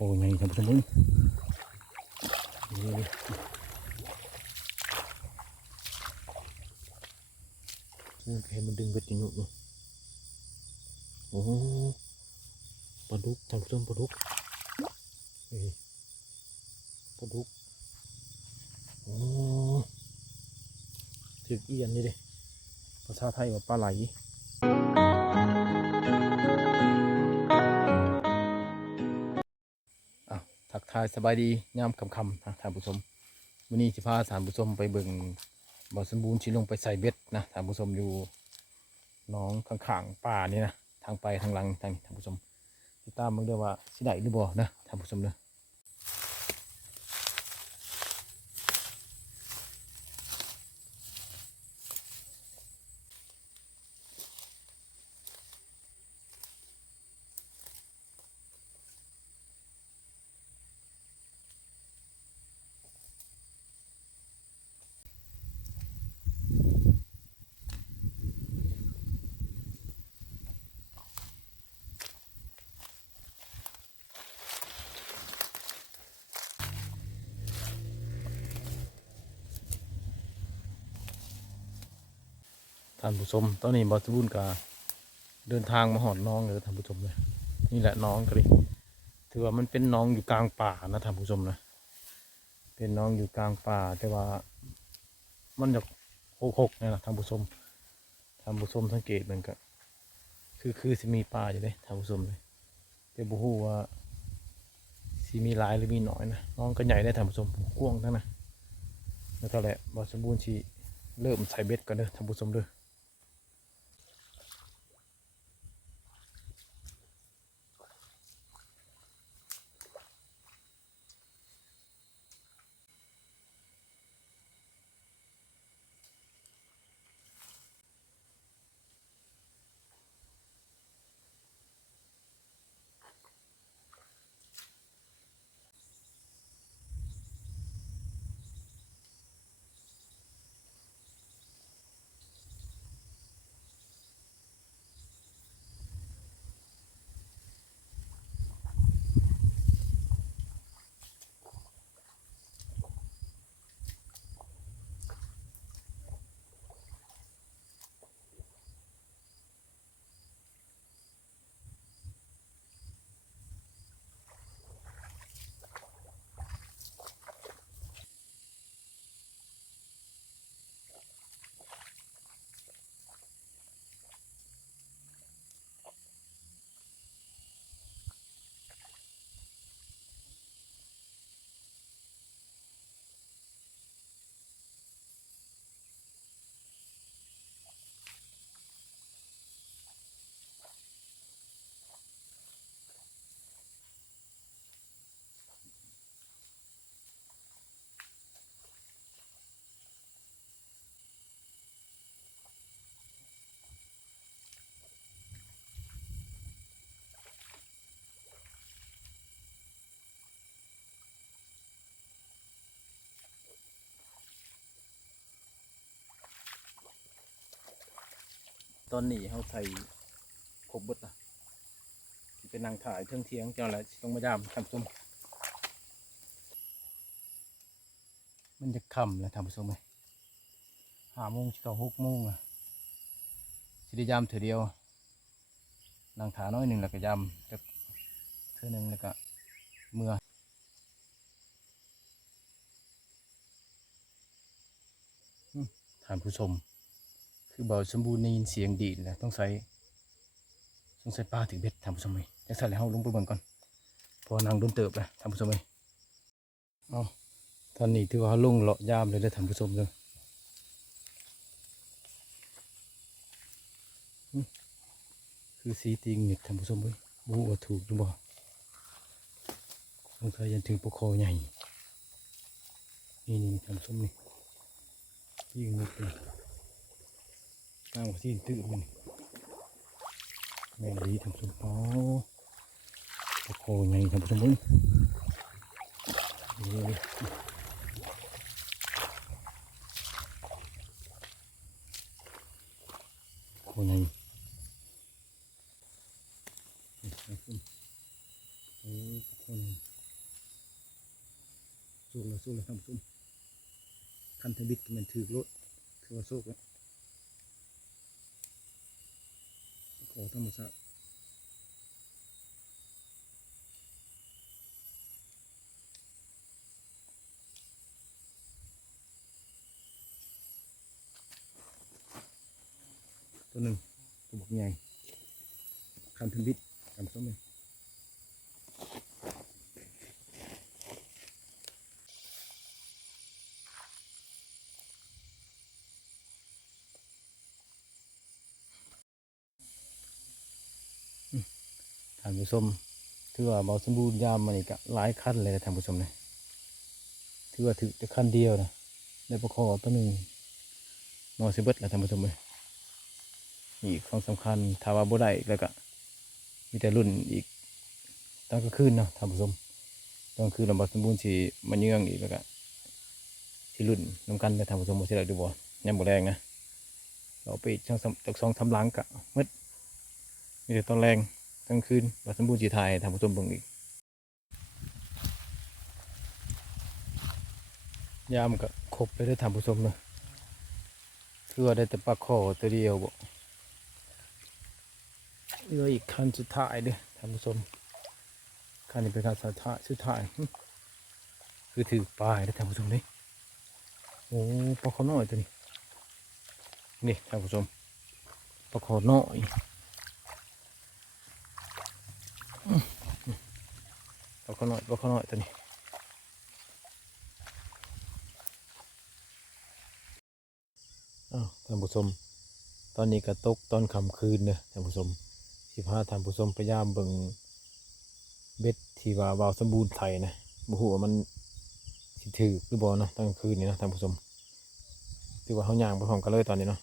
โอ้ยไงท่านผู้ชมนี่เห็นมันดึงไปจริงอยู่โอ้ปลาดุกท่านผู้ชมปลาดุกปลาดุกโอ้ถึกเอียนนี่ดิภาษาไทยว่าปลาไหลทักทายสบายดียามค่ำๆนะท่านผู้ชมวันนี้จะพาท่านผู้ชมไปเบิ่งบ่อสมบูรณ์ที่ลงไปใส่เบ็ดนะท่านผู้ชมอยู่น้องข้างๆป่านี่นะทางไปทางหลังทางท่านผู้ชมติดตามมึงด้วยว่าสิได้หรือบ่นะท่านผู้ชมเนอะท่านผู้ชมตอนนี้บ่อสมบูรณ์ก็เดินทางมาหอดน้องเลยท่านผู้ชมเลยนี่แหละน้องก็เลยถือว่ามันเป็นน้องอยู่กลางป่านะท่านผู้ชมนะเป็นน้องอยู่กลางป่าแต่ว่ามันจะหกนี่แหละท่านผู้ชมสังเกตมันก็คือสิมีป่าอยู่เลยท่านผู้ชมเลยแต่บุหูว่าสิมีหลายหรือมีน้อยนะน้องก็ใหญ่ได้ท่านผู้ชมกว้างทั้งนะแล้วก็แหละบ่อสมบูรณ์ที่เริ่มใส่เบ็ดกันเด้อท่านผู้ชมเด้อตอนนี้เขาใส่ครบเบิดนะเป็นนางถ่ายเทิงเทียงจังไรต้องมาดามท่านผู้ชมมันจะค่ำแล้วท่านผู้ชมไหม5 โมงเข้า6 โมงอ่ะสิได้ยามเถื่อเดียวนางถ่ายน้อยหนึ่งแล้วก็ยามจะเถื่อหนึ่งแล้วก็เมื่อท่านผู้ชมคือบ่อสมบูรณ์ในยินเสียงดีนะต้องใส่ปลาถึงเบ็ดท่านผู้ชมไหมจะใส่แล้วลงไปเบิ่งก่อนพอนางโดนเติบเลยท่านผู้ชมไหมเอาตอนนี้ถือว่าลงเลาะยามเลยได้ท่านผู้ชมเลยคือสีติงเนี่ยท่านผู้ชมเว้ยบูว่าถูกหรือเปล่าสงสัยยันถึงปกคอใหญ่นี่ท่านผู้ชมนี่ยิงนิดเลยตั้งว่าที่ตื้อมันแม่ดีท่านผู้ชมอ๋อปกคอใหญ่ท่านผู้ชมเว้ยนี่คอใหญ่โอ้ย สู้เลยท่านผู้ชมคันทบิดมันถือรถถือว่าสู้แล้วขอธรรมชาติตัวหนึ่งตัวบกใหญ่คันทบิดกันส้มเลยท่านผู้ชมถือว่าเบาสมบูรณ์ยามมันอีกหลายขั้นเลยนะท่านผู้ชมนะถือว่าถือจะขั้นเดียวนะได้ประคอตัวหนึ่งนอนสิเบิดแล้วท่านผู้ชมเลยอีกของสำคัญถ้าว่าบ่ได้แล้วก็มีแต่รุ่นอีกตอนกลางคืนเนาะท่านผู้ชมตอนกลางคืนเราเบาสมบูรณ์สิมันเยื่องอีกแล้วก็ที่รุ่นน้ำกันไปท่านผู้ชมบ่สิได้ดูบ่ยามบ่แรงนะเราไปช่างจากซองทำล้างกะมืดมีแต่ตอนแรงกลางคืนเบาสมบูรณ์สิถ่ายท่านผู้ชมเบิ่งอีกยามก็ครบไปได้ท่านผู้ชมเนาะคือว่าได้แต่ปลาคอตัวเดียวบ่เหลืออีกคันสุดท้ายเด้อท่านผู้ชมคันนี้เป็นคันสุดท้ายคือถือปลายเด้อท่านผู้ชมนี่โอ้ปลาคอน้อยตัวนี้นี่ท่านผู้ชมปลาคอน้อยปลาคอน้อยตัวนี้ท่านผู้ชมตอนนี้ก็ตกตอนค่ำคืนเนอะท่านผู้ชมสิพาท่านผู้ชมพยายามเบิ่งเบ็ดที่ว่าเบาสมบูรณ์ไทยนะบ่ฮู้ว่ามันสิถือหรือบ่เนาะตอนกลางคืนนี่เนาะท่านผู้ชมถือว่าเฮาย่างไปพร้อมกันเลยตอนนี้เนาะ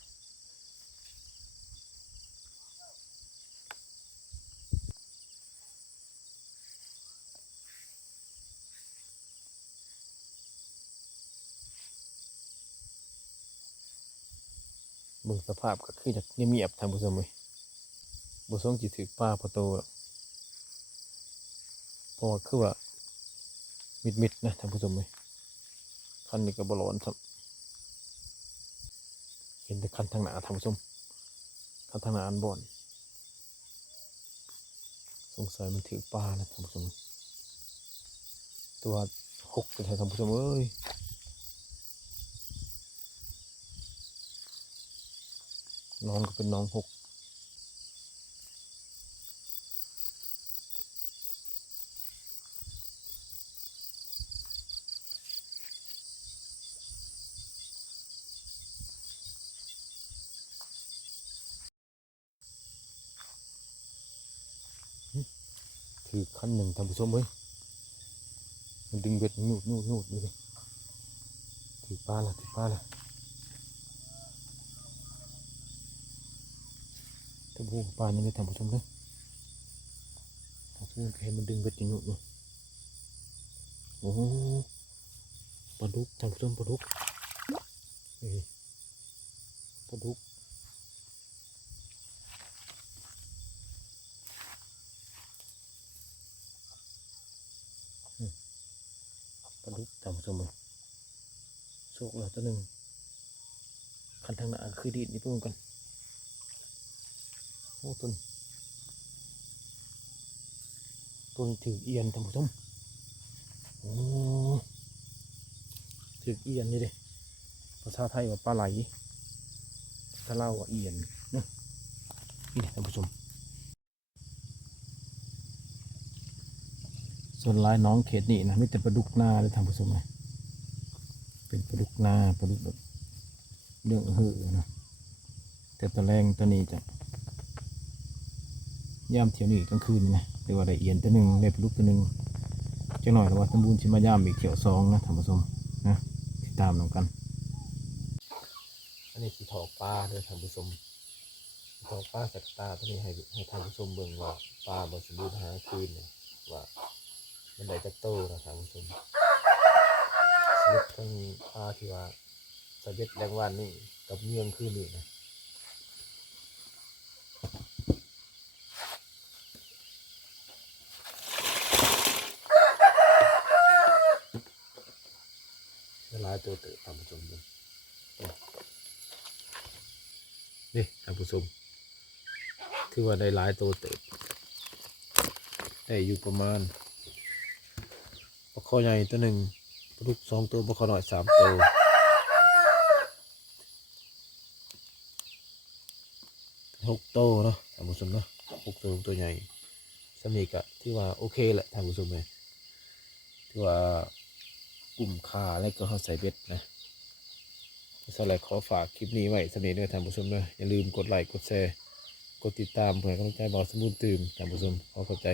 เบิ่งสภาพก็คือจะเงียบๆท่านผู้ชมเว้ยบ่ทรงสิถือปลาประตูเพราะว่าคือว่ามิดๆนะท่านผู้ชมเว้ยคันนี้ก็บ่ร้อนครับเห็นแต่คันทางหน้าท่านผู้ชมคันทางหน้าอันบ่อนสงสัยมันถือปลานะท่านผู้ชมตัวหกเป็นไงท่านผู้ชมเอ้ยน้องก็เป็นน้องหกถือคันหนึ่งท่านผู้ชมเอ้ยมันดึงเบ็ดนูดดูดิถือปลาละถ้าพูปลานี่ไม่ท่านผู้ชมเลยท่านผู้ชมเห็นมันดึงเบ็ดนูดเนาะโอ้ปลาดุกท่านผู้ชมปลาดุกปลาดุกท่านผู้ชมเลยโชคเราตัวหนึ่งคันทางหน้าคือดีดนี่เพิ่มกันโอ้ต้นถือเอียนท่านผู้ชมโอ้ถือเอียนนี่เลยภาษาไทยว่าปลาไหลถ้าเล่าว่าเอียนเนาะนี่ท่านผู้ชมส่วนลายน้องเขตนี่นะไม่แต่ปลาดุกนาเลยท่านผู้ชมนะเป็นปลาดุกนาปลาดุกแบบเรื่องหือนะแต่ตะแรงตัวนี้จะย่ามเที่ยวนี้กลางคืนนะเรียกว่าได้เอียนตัวหนึ่งได้ปลาดุกตัวหนึ่งจังหน่อยแต่ว่าสมบูรณ์ชิมาย่ามอีกเที่ยวสองนะท่านผู้ชมนะติดตามนำกันอันนี้คือถอกปลาด้วยท่านผู้ชมถอกปลาจากตาตัวนี้ให้ท่านผู้ชมเบิ่งว่าปลาบสมบูรณ์หาคืนเนี่ยว่ามันได้จะโตนะท่านผู้ชมสรุปทั้งปลาที่ว่าใส่เบ็ดแรงวันนี่กับเมืองคืนนี่นะ ายตัวเติบท่านผู้ชมดูนี่ท่านผู้ชมถือว่าได้หลายตัวเติบได้อยู่ประมาณปลาคอใหญ่ตัวหนึ่งปลาดุก2 ตัวปลาคอน้อย3 ตัว6 ตัวเนาะท่านผู้ชมเนาะ6 ตัวใหญ่สำนีกะที่ว่าโอเคแหละท่านผู้ชมเลยที่ว่ากุ้มขาและก็เขาใส่เบ็ดนะสำหรับขอฝากคลิปนี้ไว้สำนีด้วยท่านผู้ชมด้วยอย่าลืมกดไลค์กดแชร์กดติดตามเพื่อให้กำลังใจบ่าวสมบูรณ์ตื่มท่านผู้ชมขอขอบใจ